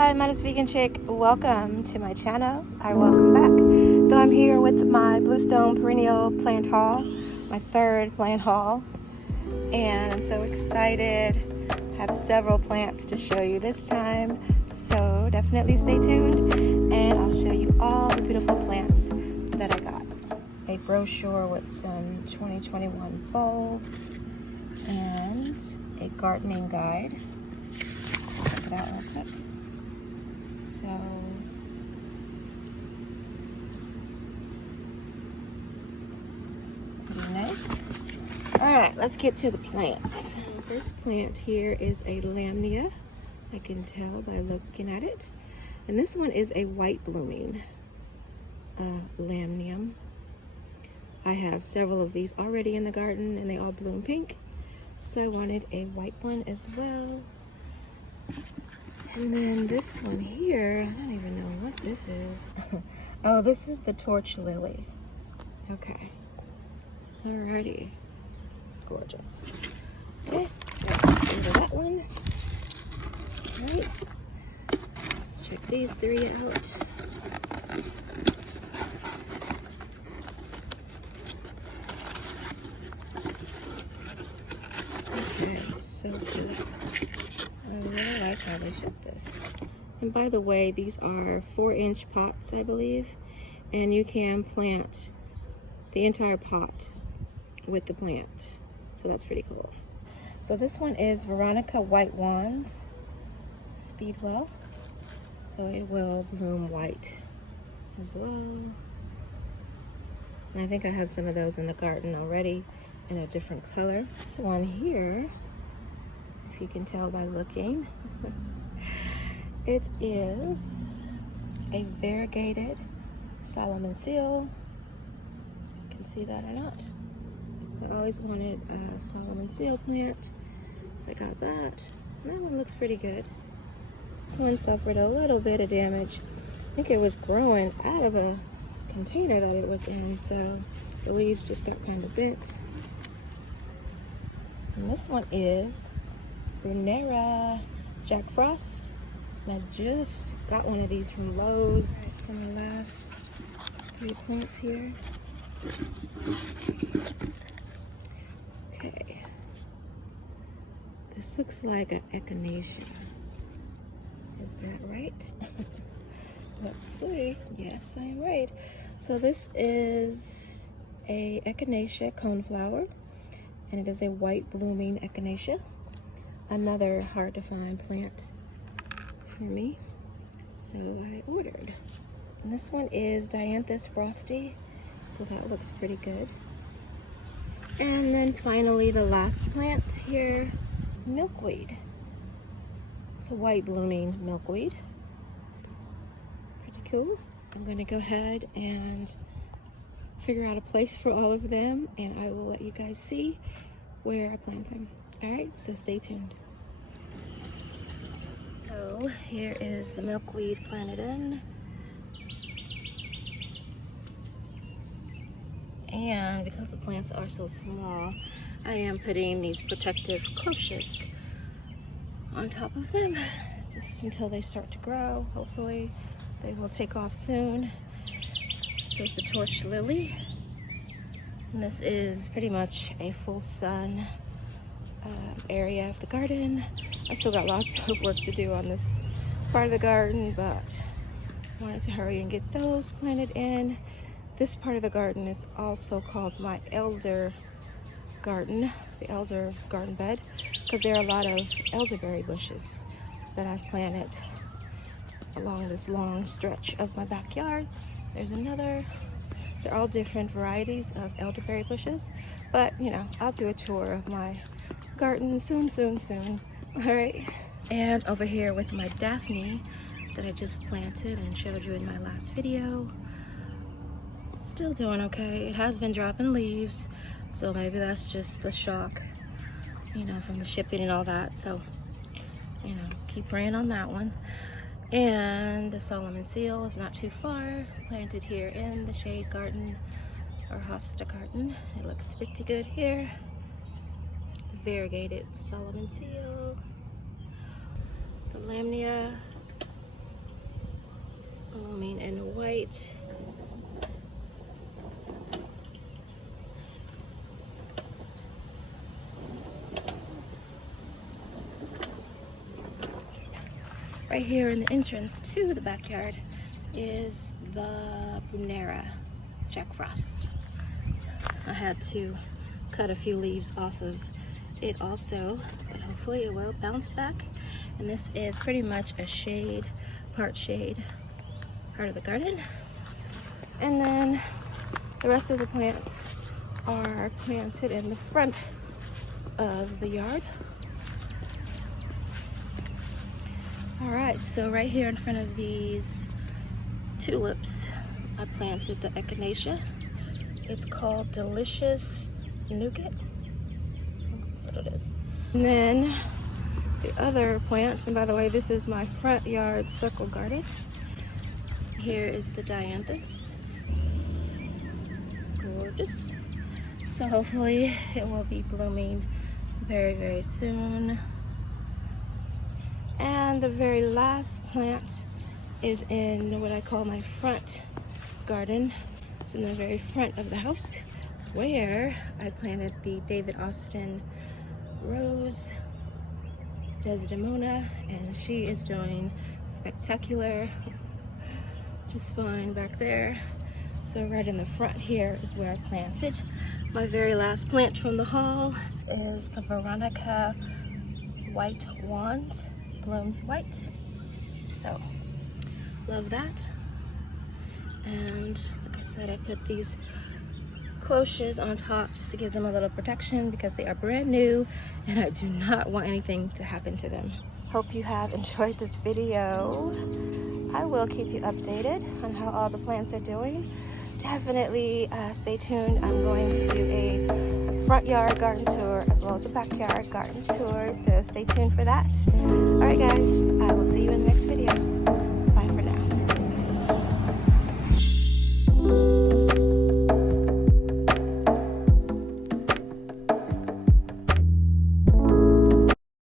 Hi, Modest Vegan Chick. Welcome to my channel, or welcome back. So I'm here with my Bluestone perennial plant haul, my third plant haul, and I'm so excited. I have several plants to show you this time, so definitely stay tuned, and I'll show you all the beautiful plants that I got. A brochure with some 2021 bulbs and a gardening guide. Check it out real quick. So, pretty nice. All right, let's get to the plants. The first plant here is a Laminium. I can tell by looking at it. And this one is a white blooming Laminium. I have several of these already in the garden and they all bloom pink. So I wanted a white one as well. And then this one here, I don't even know what this is. Oh, this is the torch lily. Okay. Alrighty. Gorgeous. Okay, let's go to that one. Alright. Let's check these three out. Okay, so good. I really like how they fit this. And by the way, these are 4-inch pots, I believe, and you can plant the entire pot with the plant. So that's pretty cool. So this one is Veronica White Wands, Speedwell. So it will bloom white as well. And I think I have some of those in the garden already in a different color. This one here, you can tell by looking, it is a variegated Salomon Seal. You can see that or not. So I always wanted a Salomon Seal plant, so I got that. And that one looks pretty good. This one suffered a little bit of damage. I think it was growing out of a container that it was in, so the leaves just got kind of bent. And this one is BRUNNERA Jack Frost. And I just got one of these from Lowe's. Right, some of the last three plants here. Okay. This looks like an Echinacea. Is that right? Let's see. Yes, I am right. So this is a Echinacea coneflower, and it is a white blooming Echinacea. Another hard to find plant for me, so I ordered. And this one is Dianthus Frosty, so that looks pretty good. And then finally the last plant here, Milkweed. It's a white blooming milkweed. Pretty cool. I'm going to go ahead and figure out a place for all of them, and I will let you guys see where I plant them. Alright, so stay tuned. So here is the milkweed planted in. And because the plants are so small, I am putting these protective cloches on top of them just until they start to grow. Hopefully they will take off soon. Here's the torch lily. And this is pretty much a full sun area of the garden. I still got lots of work to do on this part of the garden, but I wanted to hurry and get those planted in. This part of the garden is also called my elder garden, the elder garden bed, because there are a lot of elderberry bushes that I've planted along this long stretch of my backyard. There's another. They're all different varieties of elderberry bushes, but you know, I'll do a tour of my garden soon. All right. And over here with my Daphne that I just planted and showed you in my last video. Still doing okay. It has been dropping leaves, so maybe that's just the shock, you know, from the shipping and all that. So, you know, keep praying on that one. And the Salomon Seal is not too far, planted here in the shade garden or hosta garden. It looks pretty good here. Variegated Salomon Seal. The Laminium blooming in white. Right here in the entrance to the backyard is the BRUNNERA Jack Frost. I had to cut a few leaves off of it also, but hopefully it will bounce back. And this is pretty much a shade, part of the garden. And then the rest of the plants are planted in the front of the yard. All right, so right here in front of these tulips, I planted the Echinacea. It's called Delicious Nougat. That's what it is. And then the other plants, and by the way, this is my front yard circle garden. Here is the Dianthus. Gorgeous. So hopefully it will be blooming very, very soon. And the very last plant is in what I call my front garden. It's in the very front of the house, where I planted the David Austin Rose Desdemona, and she is doing spectacular, just fine back there. So right in the front here is where I planted. My very last plant from the haul is the Veronica White Wands. Blooms white, so love that. And like I said, I put these cloches on top just to give them a little protection because they are brand new and I do not want anything to happen to them. Hope you have enjoyed this video. I will keep you updated on how all the plants are doing. Definitely stay tuned. I'm going to do a front yard garden tour as well as a backyard garden tour, so stay tuned for that. All right guys, I will see you in the next video.